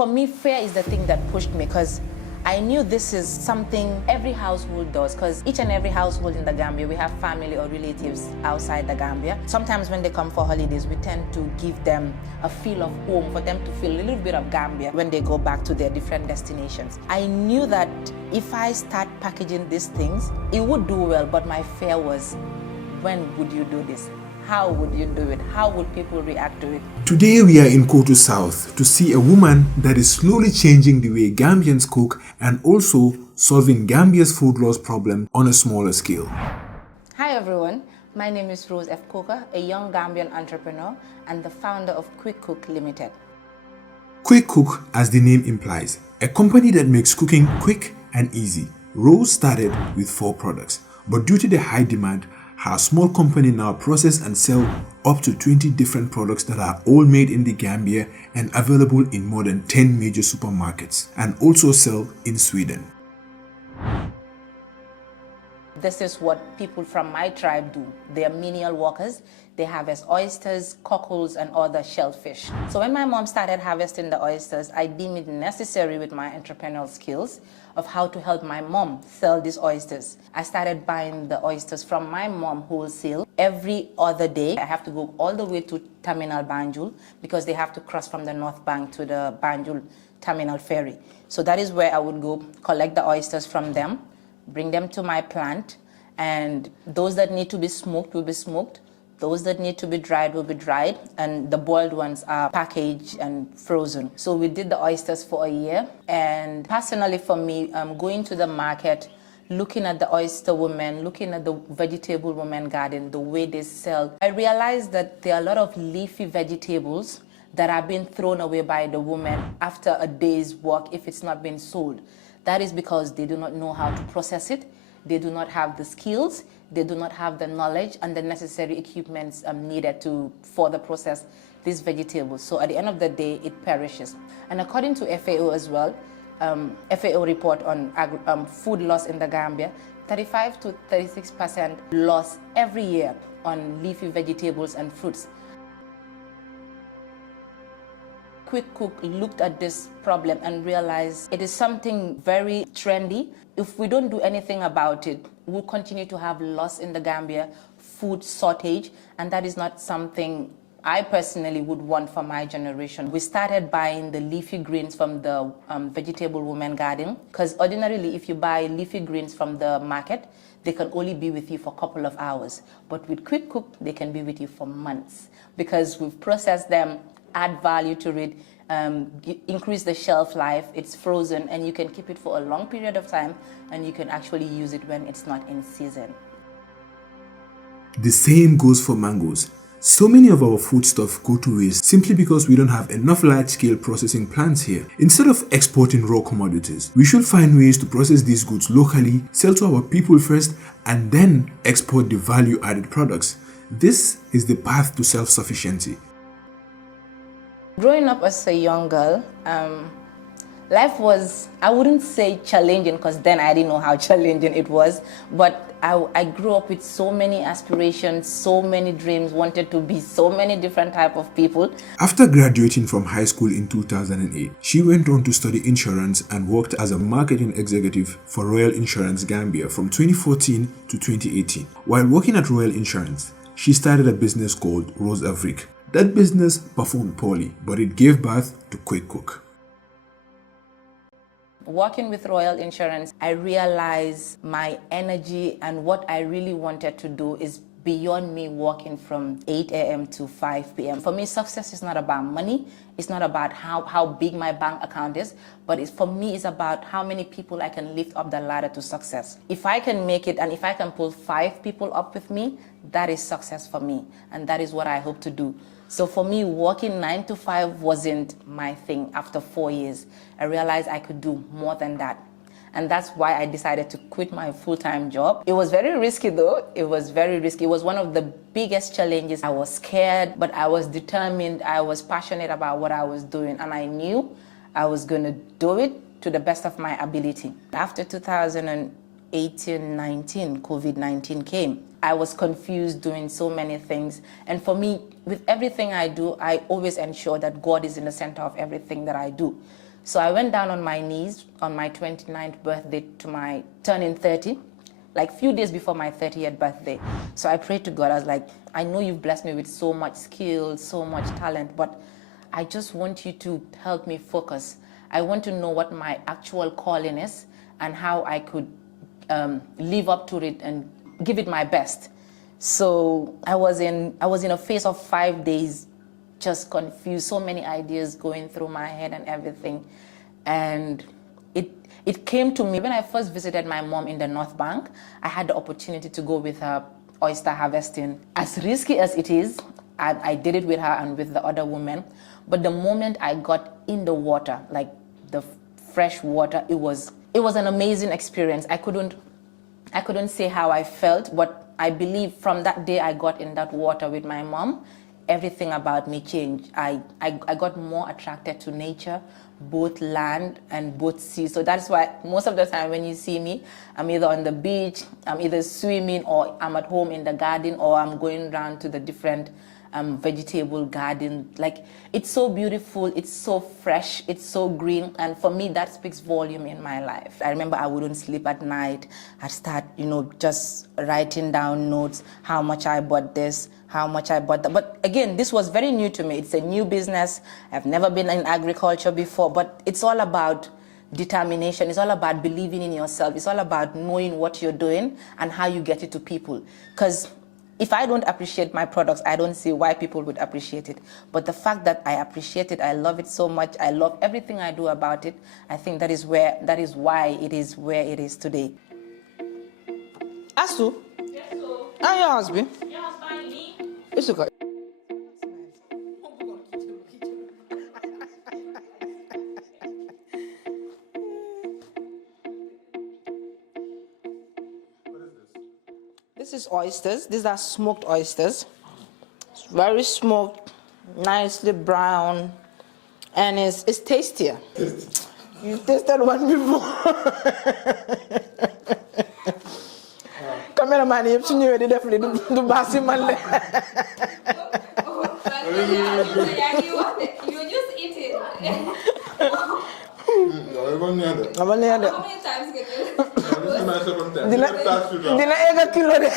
For me, fear is the thing that pushed me, because I knew this is something every household does, because each and every household in the Gambia, we have family or relatives outside the Gambia. Sometimes when they come for holidays, we tend to give them a feel of home, for them to feel a little bit of Gambia when they go back to their different destinations. I knew that if I start packaging these things, it would do well, but my fear was, when would you do this? How would you do it? How would people react to it? Today we are in Kotu South to see a woman that is slowly changing the way Gambians cook and also solving Gambia's food loss problem on a smaller scale. Hi everyone, my name is Rose F. Coker, a young Gambian entrepreneur and the founder of Quickcook Limited. Quickcook, as the name implies, a company that makes cooking quick and easy. Rose started with 4 products, but due to the high demand, her small company now processes and sells up to 20 different products that are all made in the Gambia and available in more than 10 major supermarkets, and also sell in Sweden. This is what people from my tribe do. They are menial workers. They harvest oysters, cockles, and other shellfish. So when my mom started harvesting the oysters, I deemed it necessary with my entrepreneurial skills of how to help my mom sell these oysters. I started buying the oysters from my mom wholesale every other day. I have to go all the way to Terminal Banjul because they have to cross from the North Bank to the Banjul Terminal Ferry. So that is where I would go collect the oysters from them, bring them to my plant, and those that need to be smoked will be smoked. Those that need to be dried will be dried, and the boiled ones are packaged and frozen. So we did the oysters for a year, and personally for me, going to the market, looking at the oyster women, looking at the vegetable women garden, the way they sell, I realized that there are a lot of leafy vegetables that are being thrown away by the women after a day's work if it's not been sold. That is because they do not know how to process it. They do not have the skills, they do not have the knowledge and the necessary equipments needed for the process these vegetables. So at the end of the day, it perishes. And according to FAO as well, FAO report on food loss in the Gambia, 35 to 36% loss every year on leafy vegetables and fruits. Quickcook looked at this problem and realized it is something very trendy. If we don't do anything about it, we'll continue to have loss in the Gambia, food shortage, and that is not something I personally would want for my generation. We started buying the leafy greens from the vegetable women garden, because ordinarily if you buy leafy greens from the market, they can only be with you for a couple of hours. But with Quickcook, they can be with you for months, because we've processed them, add value to it, increase the shelf life, it's frozen, and you can keep it for a long period of time, and you can actually use it when it's not in season. The same goes for mangoes. So many of our foodstuff go to waste simply because we don't have enough large-scale processing plants here. Instead of exporting raw commodities, we should find ways to process these goods locally, sell to our people first, and then export the value-added products. This is the path to self-sufficiency. Growing up as a young girl, life was, I wouldn't say challenging, because then I didn't know how challenging it was, but I grew up with so many aspirations, so many dreams, wanted to be so many different type of people. After graduating from high school in 2008, she went on to study insurance and worked as a marketing executive for Royal Insurance Gambia from 2014 to 2018. While working at Royal Insurance, she started a business called Rose Afrique. That business performed poorly, but it gave birth to Quickcook. Working with Royal Insurance, I realized my energy and what I really wanted to do is beyond me working from 8 a.m. to 5 p.m. For me, success is not about money. It's not about how big my bank account is, but for me, it's about how many people I can lift up the ladder to success. If I can make it, and if I can pull 5 people up with me, that is success for me, and that is what I hope to do. So for me, working 9 to 5 wasn't my thing. After 4 years, I realized I could do more than that. And that's why I decided to quit my full-time job. It was very risky though. It was very risky. It was one of the biggest challenges. I was scared, but I was determined. I was passionate about what I was doing, and I knew I was going to do it to the best of my ability. After 2018-19, COVID-19 came. I was confused doing so many things. And for me, with everything I do, I always ensure that God is in the center of everything that I do. So I went down on my knees on my 29th birthday to my turning 30, like few days before my 30th birthday. So I prayed to God. I was like, I know you've blessed me with so much skill, so much talent, but I just want you to help me focus. I want to know what my actual calling is and how I could live up to it and give it my best. So I was in a phase of 5 days, just confused, so many ideas going through my head and everything. And it came to me when I first visited my mom in the North Bank. I had the opportunity to go with her oyster harvesting. As risky as it is, I did it with her and with the other women. But the moment I got in the water, like the fresh water, it was an amazing experience. I couldn't say how I felt, but I believe from that day I got in that water with my mom, everything about me changed. I got more attracted to nature, both land and both sea. So that's why most of the time when you see me, I'm either on the beach, I'm either swimming, or I'm at home in the garden, or I'm going around to the different vegetable garden. Like, it's so beautiful, it's so fresh, it's so green, and for me that speaks volume in my life. I remember I wouldn't sleep at night. I'd start, just writing down notes, how much I bought this, how much I bought that. But again, this was very new to me. It's a new business. I've never been in agriculture before, but it's all about determination. It's all about believing in yourself. It's all about knowing what you're doing and how you get it to people. Because if I don't appreciate my products, I don't see why people would appreciate it. But the fact that I appreciate it, I love it so much, I love everything I do about it, I think that is why it is where it is today. Asu? Yes, so. And your husband? Your husband, me? It's okay. This is oysters. These are smoked oysters. It's very smoked, nicely brown, and it's tastier. You tasted one before. Cameraman, you've seen you definitely do bossy man. You just eat it. How many times can you? Dina ega kilo de.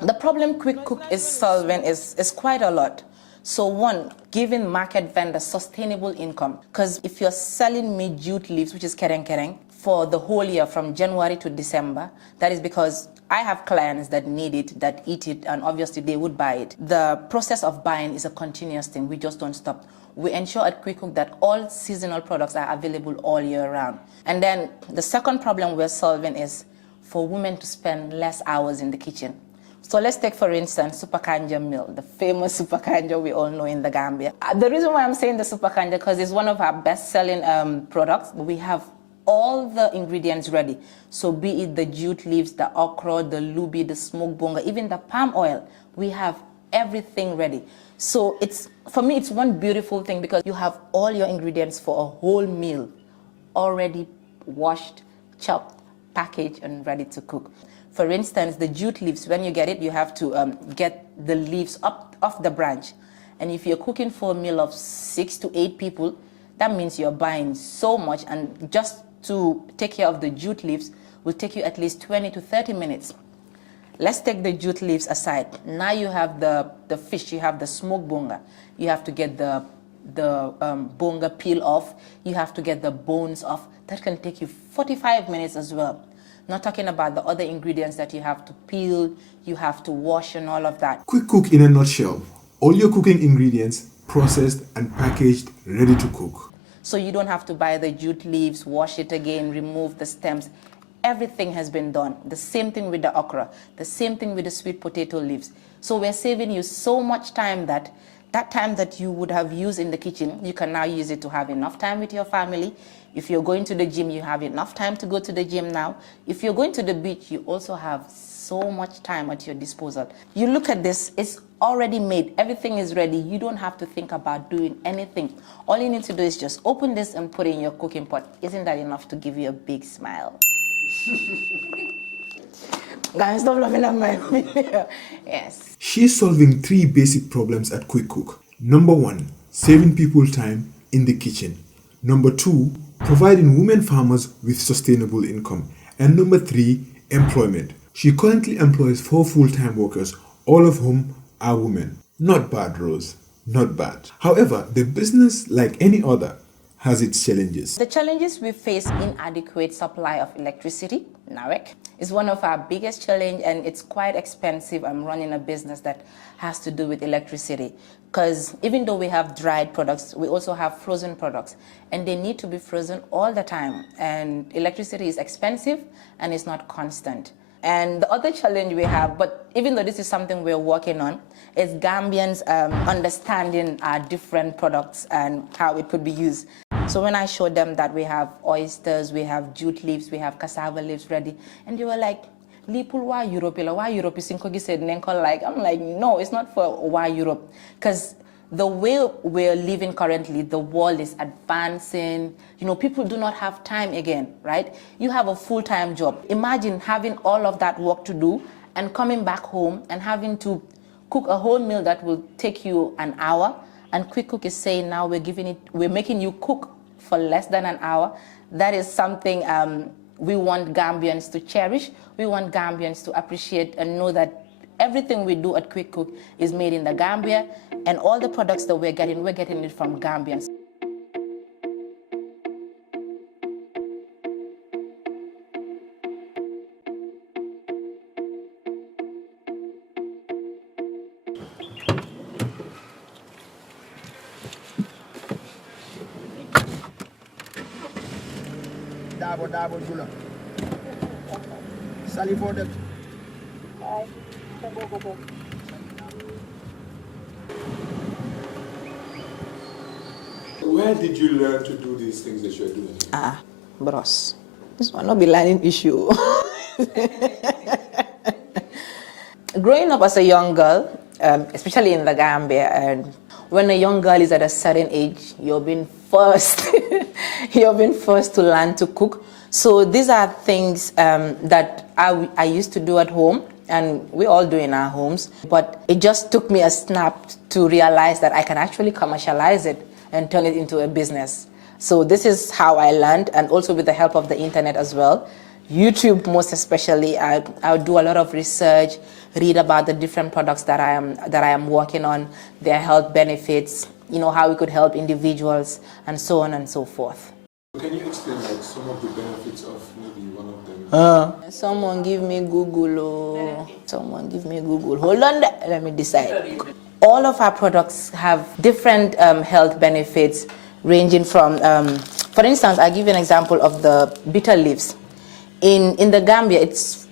The problem Quickcook is solving is quite a lot. So one, giving market vendors sustainable income. Because if you're selling me jute leaves, which is kereng for the whole year from January to December, that is because I have clients that need it, that eat it, and obviously they would buy it. The process of buying is a continuous thing. We just don't stop. We ensure at Quickcook that all seasonal products are available all year round. And then the second problem we're solving is for women to spend less hours in the kitchen. So let's take, for instance, Super Kanja meal, the famous Super Kanja we all know in the Gambia. The reason why I'm saying the Super Kanja, because it's one of our best-selling products. We have all the ingredients ready. So be it the jute leaves, the okra, the lubi, the smoked bonga, even the palm oil, we have everything ready. So for me, it's one beautiful thing because you have all your ingredients for a whole meal already washed, chopped, packaged, and ready to cook. For instance, the jute leaves, when you get it, you have to get the leaves up off the branch. And if you're cooking for a meal of 6 to 8 people, that means you're buying so much, and just to take care of the jute leaves will take you at least 20 to 30 minutes. Let's take the jute leaves aside. Now you have the fish, you have the smoked bonga. You have to get the bonga peel off. You have to get the bones off. That can take you 45 minutes as well. Not talking about the other ingredients that you have to peel, you have to wash and all of that. Quickcook in a nutshell. All your cooking ingredients processed and packaged, ready to cook. So you don't have to buy the jute leaves, wash it again, remove the stems. Everything has been done. The same thing with the okra, the same thing with the sweet potato leaves. So we're saving you so much time that time that you would have used in the kitchen, you can now use it to have enough time with your family. If you're going to the gym, you have enough time to go to the gym now. If you're going to the beach, you also have so much time at your disposal. You look at this, it's already made. Everything is ready. You don't have to think about doing anything. All you need to do is just open this and put it in your cooking pot. Isn't that enough to give you a big smile? Guys, stop laughing at my video. Yes. She's solving 3 basic problems at Quickcook. Number 1, saving people time in the kitchen. Number 2, providing women farmers with sustainable income. And number 3, employment. She currently employs 4 full-time workers, all of whom are women. Not bad, Rose. Not bad. However, the business, like any other, has its challenges. The challenges we face: inadequate supply of electricity, NAWEC, is one of our biggest challenge, and it's quite expensive. I'm running a business that has to do with electricity, because even though we have dried products, we also have frozen products, and they need to be frozen all the time, and electricity is expensive and it's not constant. And the other challenge we have, but even though this is something we're working on, is Gambians understanding our different products and how it could be used. So when I showed them that we have oysters, we have jute leaves, we have cassava leaves ready, and they were like, "Lipul why Europe? Why Europe is said like." I'm like, no, it's not for why Europe, because the way we're living currently, the world is advancing. You know, people do not have time again, right? You have a full-time job. Imagine having all of that work to do and coming back home and having to cook a whole meal that will take you an hour. And Quickcook is saying now we're making you cook for less than an hour. That is something we want Gambians to cherish. We want Gambians to appreciate and know that everything we do at Quickcook is made in the Gambia, and all the products that we're getting it from Gambians. Dabo gula. Sali for them. Where did you learn to do these things that you're doing? Bros, this will not be learning issue. Growing up as a young girl, especially in the Gambia, and when a young girl is at a certain age, you're being forced, you're being forced to learn to cook. So these are things that I used to do at home, and we all do in our homes. But it just took me a snap to realize that I can actually commercialize it and turn it into a business. So this is how I learned, and also with the help of the internet as well. YouTube most especially, I would do a lot of research, read about the different products that I am working on, their health benefits, you know, how we could help individuals, and so on and so forth. Can you explain like some of the benefits of maybe one of them? Someone give me Google. Oh. Someone give me Google. Hold on, let me decide. All of our products have different health benefits, ranging from, for instance, I'll give you an example of the bitter leaves. In the Gambia, it's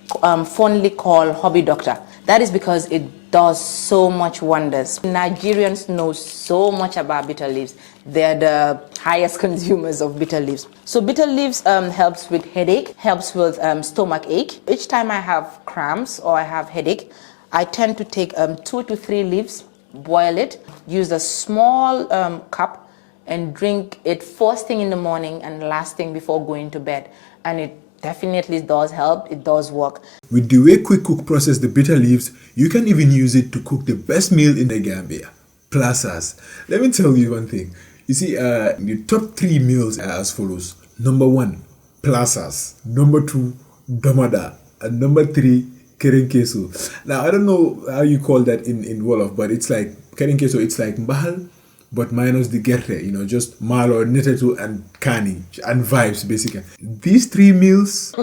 fondly called Hobby Doctor. That is because it does so much wonders. Nigerians know so much about bitter leaves. They're the highest consumers of bitter leaves. So bitter leaves helps with headache, helps with stomach ache. Each time I have cramps or I have headache, I tend to take 2 to 3 leaves, boil it, use a small cup, and drink it first thing in the morning and last thing before going to bed. And it definitely does help, it does work. With the way Quickcook process the bitter leaves, you can even use it to cook the best meal in the Gambia, plazas. Let me tell you one thing. You see, the top 3 meals are as follows. Number 1, plazas. Number 2, domada. And number 3, kering queso. Now, I don't know how you call that in Wolof, but it's like, kering queso, it's like mbahal, but minus the gerte, you know, just malo, netetu, and kani, and vibes, basically. These 3 meals,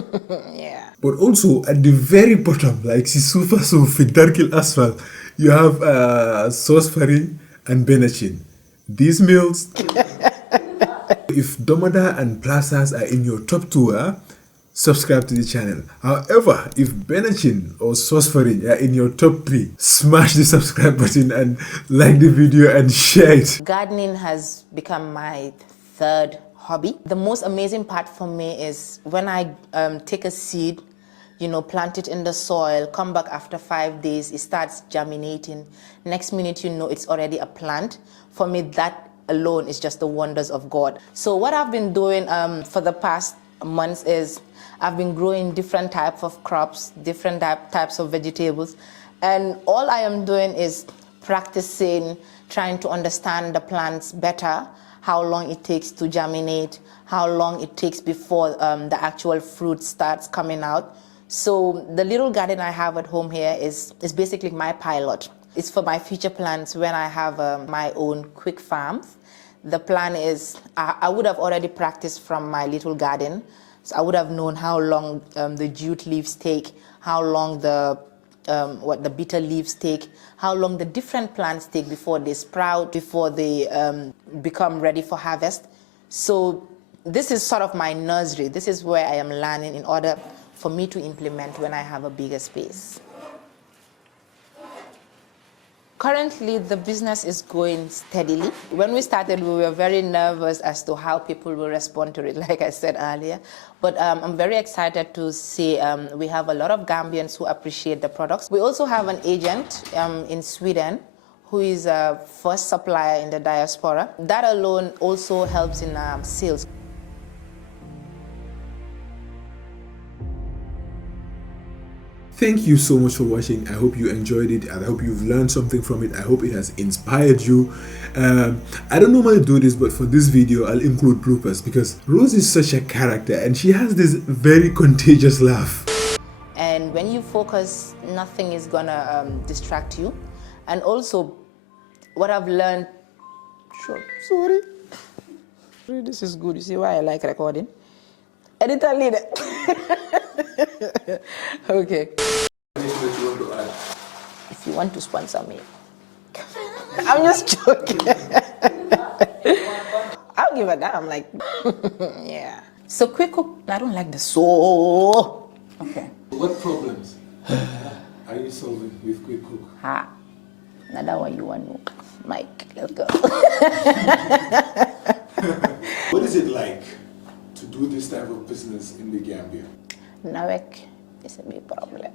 Yeah. but also at the very bottom, like Sisufa so Fidarkil Asphalt, you have sauce fari and benachin. These meals, if domada and plazas are in your top 2, subscribe to the channel. However, if benachin or sauce fari are in your top 3, smash the subscribe button and like the video and share it. Gardening has become my 3rd hobby. The most amazing part for me is when I take a seed, you know, plant it in the soil, come back after 5 days, it starts germinating. Next minute, you know, it's already a plant. For me, that alone is just the wonders of God. So what I've been doing for the past months is I've been growing different types of crops, different types of vegetables, and all I am doing is practicing trying to understand the plants better, how long it takes to germinate, how long it takes before the actual fruit starts coming out. So the little garden I have at home here is basically my pilot. It's for my future plans when I have my own quick farms. The plan is I would have already practiced from my little garden. So I would have known how long the jute leaves take, how long the bitter leaves take, how long the different plants take before they sprout, before they become ready for harvest. So this is sort of my nursery. This is where I am learning in order for me to implement when I have a bigger space. Currently, the business is going steadily. When we started, we were very nervous as to how people will respond to it, like I said earlier. But I'm very excited to see we have a lot of Gambians who appreciate the products. We also have an agent in Sweden who is a first supplier in the diaspora. That alone also helps in sales. Thank you so much for watching. I hope you enjoyed it. I hope you've learned something from it. I hope it has inspired you. I don't normally do this, but for this video, I'll include bloopers because Rose is such a character and she has this very contagious laugh. And when you focus, nothing is gonna distract you. And also, what I've learned, sorry, this is good. You see why I like recording? Editor leader. Okay. If you want to sponsor me, I'm just joking. I'll give a damn, like, yeah. So Quickcook, I don't like the so. Okay. What problems are you solving with Quickcook? Ha. Another one you want to know. Mike, let's go. What is it like to do this type of business in the Gambia? Nawek is a big problem.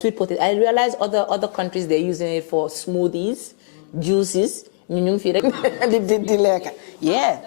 Sweet potato. I realize other countries they're using it for smoothies, juices. Yeah.